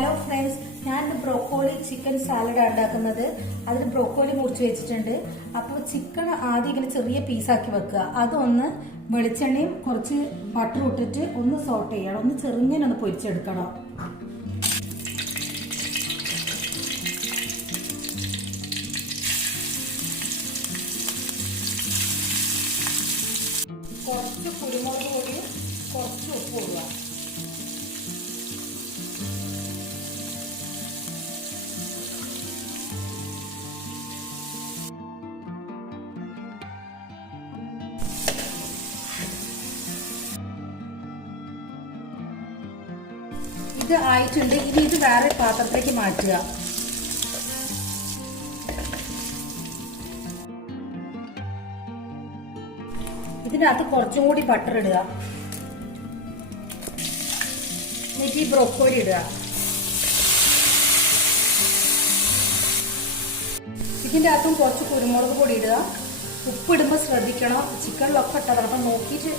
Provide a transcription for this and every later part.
Hello friends, ഞാൻ broccoli chicken salad ഉണ്ടാക്കുന്നത്. അതിന് ബ്രോക്കോളി മുറിച്ച് വെച്ചിട്ടുണ്ട്. അപ്പോൾ ചിക്കൻ ആദ്യം ഇങ്ങനെ ചെറിയ പീസാക്കി വെക്കുക. അതൊന്ന് വെളിച്ചെണ്ണയും കുറച്ച് ബട്ടർ ഇട്ടിട്ട് ഒന്ന് സോട്ട് ചെയ്യണം, ഒന്ന് ചെറുങ്ങനെ പൊരിച്ചെടുക്കണം. കുറച്ച് കുരുമുളക് പൊടിയും കുറച്ച് ഉപ്പ് ഇടുക. ഇത് ആയിട്ടുണ്ട്. ഇനി ഇത് വേറെ പാത്രത്തിലേക്ക് മാറ്റുക. ഇതിനകത്ത് കുറച്ചും കൂടി ബട്ടർ ഇടുക. എന്നിട്ട് ഈ ബ്രോക്കോലി ഇടുക. ഇതിൻ്റെ അകത്തും കുറച്ച് കുരുമുളക് പൊടി ഇടുക. ഉപ്പിടുമ്പോൾ ശ്രദ്ധിക്കണം, ചിക്കനിലൊക്കെ ഇട്ടതാണ്. അപ്പം നോക്കിയിട്ട്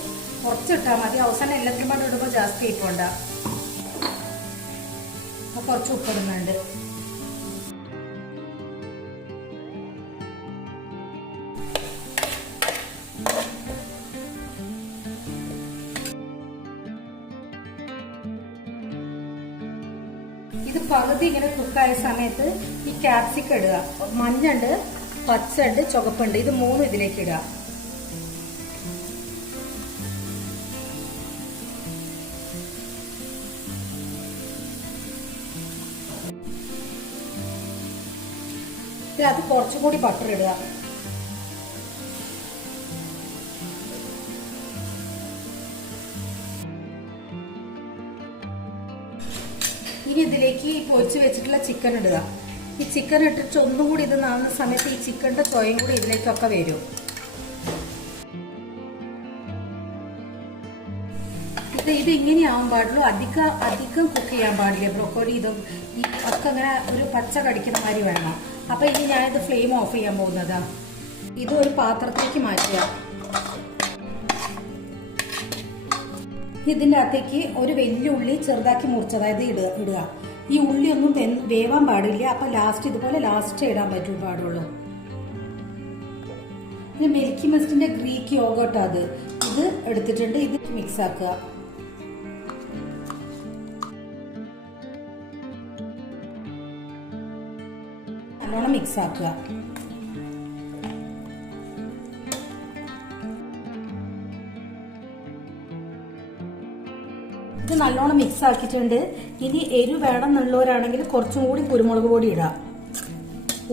കുറച്ചിട്ടാൽ മതി. അവസാനം എല്ലാത്തിനും കൂടെ ഇടുമ്പോൾ ജാസ്തി ആയിപ്പോണ്ട. അപ്പം കുറച്ച് ഉപ്പിടുന്നുണ്ട്. ഇത് പകുതി ഇങ്ങനെ കുക്കായ സമയത്ത് ഈ ക്യാപ്സിക്കം ഇടുക. മഞ്ഞണ്ട്, പച്ചണ്ട്, ചുവപ്പുണ്ട്. ഇത് മൂന്നും ഇതിലേക്ക് ഇടുക. ഇതിനകത്ത് കുറച്ചും കൂടി ബട്ടർ ഇടുക. ഇനി ഇതിലേക്ക് പൊരിച്ച് വെച്ചിട്ടുള്ള ചിക്കൻ ഇടുക. ഈ ചിക്കൻ ഇട്ടിട്ട് ഒന്നും കൂടി ഇത് നാവുന്ന സമയത്ത് ഈ ചിക്കൻ്റെ ചോയും കൂടി ഇതിലേക്കൊക്കെ വരും. ഇത് ഇങ്ങനെ ആവാൻ പാടുള്ളൂ. അധികം കുക്ക് ചെയ്യാൻ പാടില്ല. ബ്രോക്കോളി ഇതും ഈ ഒക്കെ അങ്ങനെ ഒരു പച്ച കടിക്കുന്ന മാതിരി വേണം. അപ്പൊ ഇനി ഞാനിത് ഫ്ലെയിം ഓഫ് ചെയ്യാൻ പോകുന്നതാ. ഇത് ഒരു പാത്രത്തിലേക്ക് മാറ്റുക. ഇതിൻ്റെ അകത്തേക്ക് ഒരു വലിയ ഉള്ളി ചെറുതാക്കി മുറിച്ചതായത് ഇടുക. ഈ ഉള്ളി ഒന്നും വേവാൻ പാടില്ല. അപ്പൊ ഇതുപോലെ ലാസ്റ്റ് ഇടാൻ പാടുള്ളൂ. പിന്നെ മിൽക്കി മിസ്റ്റിന്റെ ഗ്രീക്ക് യോഗോട്ട് ഇത് എടുത്തിട്ടുണ്ട്. ഇത് മിക്സ് ആക്കുക. നല്ലോണം മിക്സ് ആക്കുക. ഇത് നല്ലോണം മിക്സ് ആക്കിയിട്ടുണ്ട്. ഇനി എരിവ് വേണം എന്നുള്ളവരാണെങ്കിൽ കുറച്ചും കൂടി കുരുമുളക് പൊടി ഇടാം.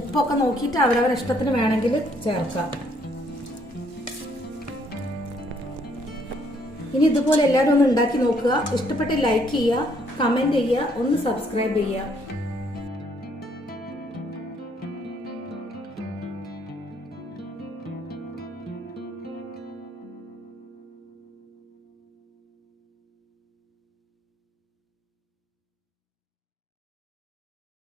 ഉപ്പൊക്കെ നോക്കിയിട്ട് അവരവരുടെ ഇഷ്ടത്തിന് വേണമെങ്കിൽ ചേർക്കാം. ഇനി ഇതുപോലെ എല്ലാവരും ഒന്ന് ഉണ്ടാക്കി നോക്കുക. ഇഷ്ടപ്പെട്ട് ലൈക്ക് ചെയ്യുക, കമന്റ് ചെയ്യുക, ഒന്ന് സബ്സ്ക്രൈബ് ചെയ്യുക.